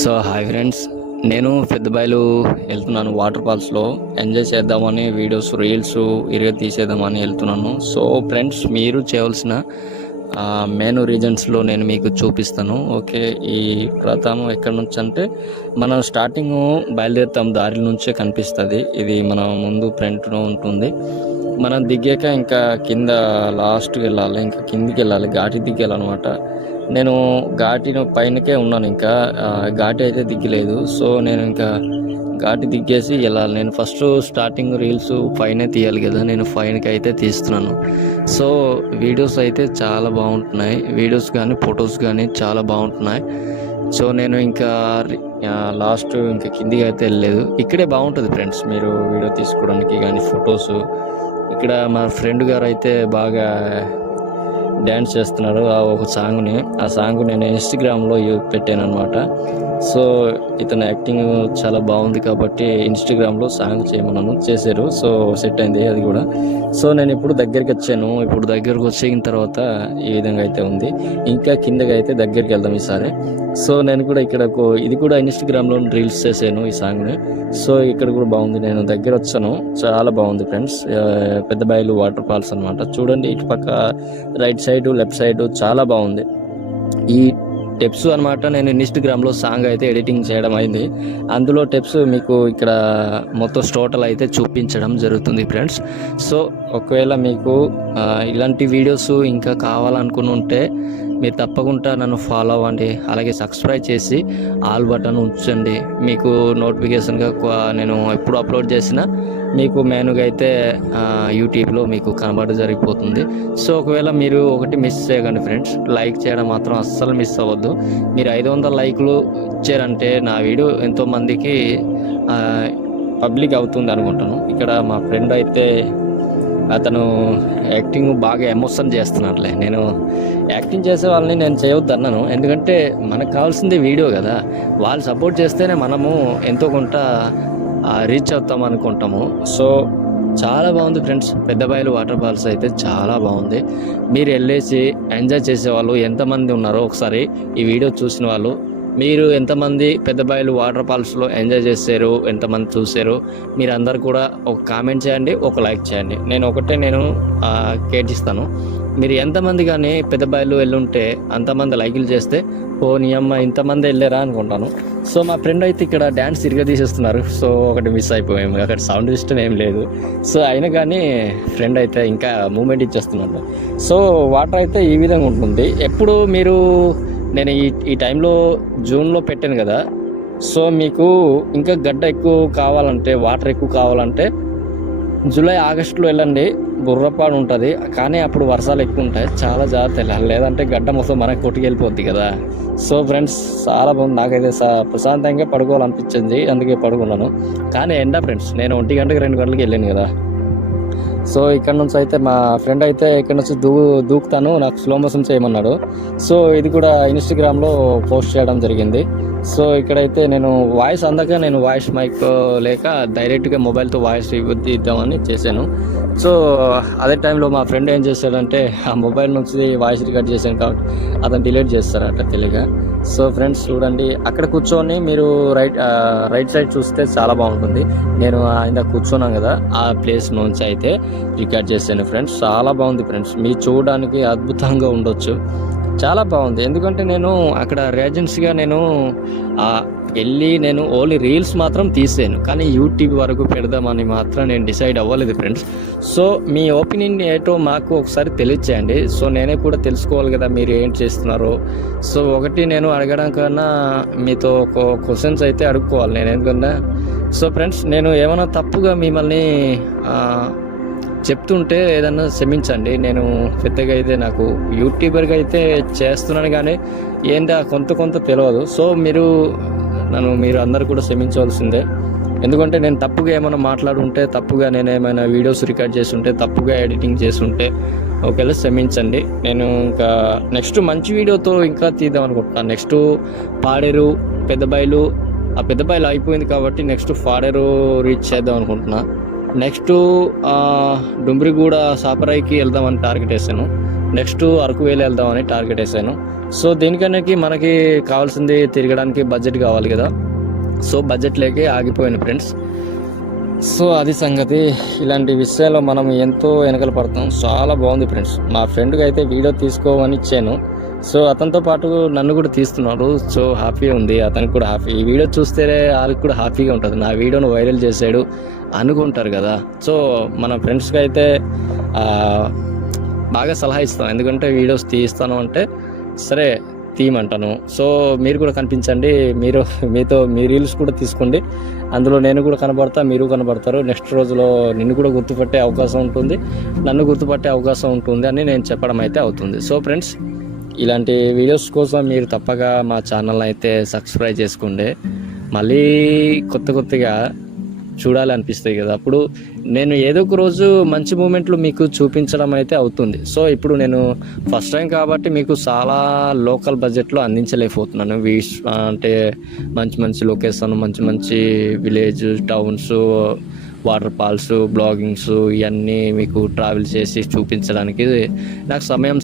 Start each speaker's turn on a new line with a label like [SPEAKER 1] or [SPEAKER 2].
[SPEAKER 1] So hi friends. నేను పెద్దబాయిలు వెళ్తున్నాను water ఫాల్స్లో. ఎంజాయ్ చేద్దామని వీడియోస్ రీల్స్ ఇరుగా తీసేద్దామని వెళ్తున్నాను. సో ఫ్రెండ్స్ మీరు చేయవలసిన మెయిన్ రీజన్స్లో నేను మీకు చూపిస్తాను. ఓకే ఈ ప్రతానం ఎక్కడి నుంచి అంటే మనం స్టార్టింగ్ బయలుదేరుతాం దారి నుంచే కనిపిస్తుంది. ఇది మన ముందు ఫ్రంట్లో ఉంటుంది. మనం దిగాక ఇంకా కింద లాస్ట్కి వెళ్ళాలి. ఇంకా కిందికి వెళ్ళాలి ఘాటి దిగాలన్నమాట నేను ఘాటిన పైనకే ఉన్నాను ఇంకా ఘాటి అయితే దిగ్గలేదు సో నేను ఇంకా ఘాటి దిగ్గేసి వెళ్ళాలి నేను ఫస్ట్ స్టార్టింగ్ రీల్స్ పైన తీయాలి కదా నేను పైనకి అయితే తీస్తున్నాను. సో వీడియోస్ అయితే చాలా బాగుంటున్నాయి. వీడియోస్ కానీ ఫొటోస్ కానీ చాలా బాగుంటున్నాయి. సో నేను ఇంకా లాస్ట్ ఇంకా కిందికి అయితే వెళ్ళలేదు. ఇక్కడే బాగుంటుంది ఫ్రెండ్స్ మీరు వీడియో తీసుకోవడానికి కానీ ఫొటోస్ ఇక్కడ మా ఫ్రెండ్ గారు అయితే బాగా డ్యాన్స్ చేస్తున్నారు ఆ ఒక సాంగ్ని. ఆ సాంగ్ నేను ఇన్స్టాగ్రామ్లో పెట్టాను అనమాట సో ఇతను యాక్టింగ్ చాలా బాగుంది కాబట్టి ఇన్స్టాగ్రామ్లో సాంగ్ చేయమన్నాను చేశారు. సో సెట్ అయింది అది కూడా. సో నేను ఇప్పుడు దగ్గరికి వచ్చాను. ఇప్పుడు దగ్గరకు వచ్చిన తర్వాత ఈ విధంగా అయితే ఉంది. ఇంకా కిందకి అయితే దగ్గరికి వెళ్దాం ఈసారి. సో నేను కూడా ఇక్కడ ఒక- ఇది కూడా ఇన్స్టాగ్రామ్లో రీల్స్ చేశాను ఈ సాంగ్ని సో ఇక్కడ కూడా బాగుంది. నేను దగ్గర వచ్చాను. చాలా బాగుంది ఫ్రెండ్స్ పెద్ద బాయిలు వాటర్ ఫాల్స్ అనమాట చూడండి ఇటు పక్క రైట్ సైడ్ లెఫ్ట్ సైడ్ చాలా బాగుంది. ఈ టెప్స్ అనమాట నేను ఇన్స్టాగ్రామ్లో సాంగ్ అయితే ఎడిటింగ్ చేయడం అయింది. అందులో టెప్స్ మీకు ఇక్కడ మొత్తం టోటల్ అయితే చూపించడం జరుగుతుంది ఫ్రెండ్స్ సో ఒకవేళ మీకు ఇలాంటి వీడియోస్ ఇంకా కావాలనుకుని ఉంటే మీరు తప్పకుండా నన్ను ఫాలో అవ్వండి. అలాగే సబ్స్క్రైబ్ చేసి ఆల్ బటన్ ఉంచండి. మీకు నోటిఫికేషన్గా నేను ఎప్పుడు అప్లోడ్ చేసినా మీకు మెయిన్గా అయితే యూట్యూబ్లో మీకు కనబడడం జరిగిపోతుంది. సో ఒకవేళ మీరు ఒకటి మిస్ చేయకండి ఫ్రెండ్స్ లైక్ చేయడం మాత్రం అస్సలు మిస్ అవ్వద్దు. మీరు ఐదు వందల లైక్లు ఇచ్చారంటే నా వీడియో ఎంతోమందికి పబ్లిక్ అవుతుంది అనుకుంటాను. ఇక్కడ మా ఫ్రెండ్ అయితే అతను యాక్టింగ్ బాగా ఎమోషన్ చేస్తున్నారులే. నేను యాక్టింగ్ చేసే వాళ్ళని నేను చేయవద్దు అన్నాను ఎందుకంటే మనకు కావాల్సింది వీడియో కదా. వాళ్ళు సపోర్ట్ చేస్తేనే మనము ఎంతో కొంత రీచ్ అవుతాం అనుకుంటాము. సో చాలా బాగుంది ఫ్రెండ్స్. పెద్దబాయిలు వాటర్ ఫాల్స్ అయితే చాలా బాగుంది. మీరు వెళ్ళేసి ఎంజాయ్ చేసేవాళ్ళు ఎంతమంది ఉన్నారో ఒకసారి ఈ వీడియో చూసిన వాళ్ళు మీరు ఎంతమంది పెద్దబాయిలు వాటర్ ఫాల్స్లో ఎంజాయ్ చేశారు ఎంతమంది చూశారు మీరు అందరు కూడా ఒక కామెంట్ చేయండి ఒక లైక్ చేయండి. నేను ఒకటే నేను కేటిస్తాను. మీరు ఎంతమంది కానీ పెద్దబాయిలు వెళ్ళుంటే అంతమంది లైకులు చేస్తే ఓ నీ అమ్మ ఇంతమంది వెళ్ళారా అనుకుంటాను. సో మా ఫ్రెండ్ అయితే ఇక్కడ డ్యాన్స్ తిరిగి తీసేస్తున్నారు. సో ఒకటి మిస్ అయిపోయాము. అక్కడ సౌండ్ సిస్టమ్ ఏం లేదు. సో అయినా కానీ ఫ్రెండ్ అయితే ఇంకా మూమెంట్ ఇచ్చేస్తున్నాడు. సో వాటర్ అయితే ఈ విధంగా ఉంటుంది. ఎప్పుడు మీరు నేను ఈ ఈ టైంలో జూన్లో పెట్టాను కదా. సో మీకు ఇంకా గడ్డ ఎక్కువ కావాలంటే వాటర్ ఎక్కువ కావాలంటే జూలై ఆగస్టులో వెళ్ళండి. బుర్రపాడు ఉంటుంది. కానీ అప్పుడు వర్షాలు ఎక్కువ ఉంటాయి. చాలా జాగ్రత్త వెళ్ళాలి. లేదంటే గడ్డ మొత్తం మనకు కొట్టుకెళ్ళిపోద్ది కదా. సో ఫ్రెండ్స్ చాలా బాగుంది. నాకైతే ప్రశాంతంగా పడుకోవాలనిపించింది. అందుకే పడుకున్నాను. కానీ ఎండ ఫ్రెండ్స్ నేను ఒంటి గంటకి రెండు గంటలకు వెళ్ళాను కదా. సో ఇక్కడ నుంచి అయితే మా ఫ్రెండ్ అయితే ఇక్కడ నుంచి దూ దూకుతాను నాకు స్లో మోషన్ చేయమన్నాడు. సో ఇది కూడా ఇన్స్టాగ్రామ్లో పోస్ట్ చేయడం జరిగింది. సో ఇక్కడైతే నేను వాయిస్ అందక నేను వాయిస్ మైక్ లేక డైరెక్ట్గా మొబైల్తో వాయిస్ ఇద్దామని చేశాను. సో అదే టైంలో మా ఫ్రెండ్ ఏం చేశాడంటే ఆ మొబైల్ నుంచి వాయిస్ రికార్డ్ చేశాను కాబట్టి అతను డిలీట్ చేస్తారట తెలియక. సో ఫ్రెండ్స్ చూడండి అక్కడ కూర్చొని మీరు రైట్ రైట్ సైడ్ చూస్తే చాలా బాగుంటుంది. నేను ఆయన కూర్చున్నాను కదా ఆ ప్లేస్ నుంచి అయితే. రికార్డ్ చేశాను ఫ్రెండ్స్. చాలా బాగుంది ఫ్రెండ్స్. మీ చూడడానికి అద్భుతంగా ఉండొచ్చు. చాలా బాగుంది. ఎందుకంటే నేను అక్కడ రేజెన్సీగా నేను వెళ్ళి నేను ఓన్లీ రీల్స్ మాత్రం తీసాను. కానీ యూట్యూబ్ వరకు పెడదామని మాత్రం నేను డిసైడ్ అవ్వలేదు ఫ్రెండ్స్. సో మీ ఒపీనియన్ ఏంటో మాకు ఒకసారి తెలియచేయండి. సో నేనే కూడా తెలుసుకోవాలి కదా మీరు ఏం చేస్తున్నారో. సో ఒకటి నేను అడగడం కన్నా మీతో ఒక క్వశ్చన్స్ అయితే అడుక్కోవాలి. నేను ఎందుకన్నా? సో ఫ్రెండ్స్ నేను ఏమైనా తప్పుగా మిమ్మల్ని చెప్తుంటే ఏదన్నా క్షమించండి నేను పెద్దగా అయితే నాకు యూట్యూబర్గా అయితే చేస్తున్నాను కానీ ఏంటో కొంత కొంత తెలియదు సో మీరు నన్ను మీరు అందరు కూడా క్షమించవలసిందే. ఎందుకంటే నేను తప్పుగా ఏమైనా మాట్లాడుంటే తప్పుగా నేను ఏమైనా వీడియోస్ రికార్డ్ చేస్తుంటే తప్పుగా ఎడిటింగ్ చేస్తుంటే ఒకవేళ క్షమించండి. నేను ఇంకా నెక్స్ట్ మంచి వీడియోతో ఇంకా తీద్దాం అనుకుంటున్నాను. నెక్స్ట్ పాడేరు పెద్దబాయిలు ఆ పెద్దబాయిలు అయిపోయింది కాబట్టి నెక్స్ట్ ఫాడేరు రీచ్ చేద్దాం అనుకుంటున్నాను నెక్స్ట్ డుంబ్రిగూడ సాపరాయికి వెళ్దామని టార్గెట్ వేసాను. నెక్స్ట్ అరకు వేలు వెళ్దామని టార్గెట్ వేసాను. సో దీనికనేకి మనకి కావాల్సింది తిరగడానికి బడ్జెట్ కావాలి కదా. సో బడ్జెట్ లేకే ఆగిపోయాను ఫ్రెండ్స్ సో అది సంగతి. ఇలాంటి విషయాల్లో మనం ఎంతో వెనకలు పడతాం. చాలా బాగుంది ఫ్రెండ్స్ మా ఫ్రెండ్కి అయితే వీడియో తీసుకోమని ఇచ్చాను. సో అతనితో పాటు నన్ను కూడా తీస్తున్నాడు సో హ్యాపీ ఉంది. అతనికి కూడా హ్యాపీ. ఈ వీడియో చూస్తే వాళ్ళకి కూడా హ్యాపీగా ఉంటుంది. నా వీడియోను వైరల్ చేశాడు అనుకుంటారు కదా. సో మన ఫ్రెండ్స్కి అయితే బాగా సలహా ఇస్తాను. ఎందుకంటే వీడియోస్ తీస్తాను అంటే సరే తీయమంటాను. సో మీరు కూడా కనిపించండి. మీరు మీతో మీ రీల్స్ కూడా తీసుకోండి. అందులో నేను కూడా కనబడతా మీరు కనబడతారు. నెక్స్ట్ రోజులో నిన్ను కూడా గుర్తుపట్టే అవకాశం ఉంటుంది. నన్ను గుర్తుపట్టే అవకాశం ఉంటుంది అని నేను చెప్పడం అయితే అవుతుంది. సో ఫ్రెండ్స్ ఇలాంటి వీడియోస్ కోసం మీరు తప్పక మా ఛానల్ అయితే సబ్స్క్రైబ్ చేసుకోండి. మళ్ళీ కొత్త కొత్తగా చూడాలనిపిస్తుంది కదా. అప్పుడు నేను ఏదో ఒక రోజు మంచి మూమెంట్లు మీకు చూపించడం అయితే అవుతుంది. సో ఇప్పుడు నేను ఫస్ట్ టైం కాబట్టి మీకు చాలా లోకల్ బడ్జెట్లో అందించలేకపోతున్నాను. వీస్ అంటే మంచి మంచి లొకేషన్ మంచి మంచి village towns water falls bloggings ఇవన్నీ మీకు ట్రావెల్ చేసి చూపించడానికి నాకు సమయం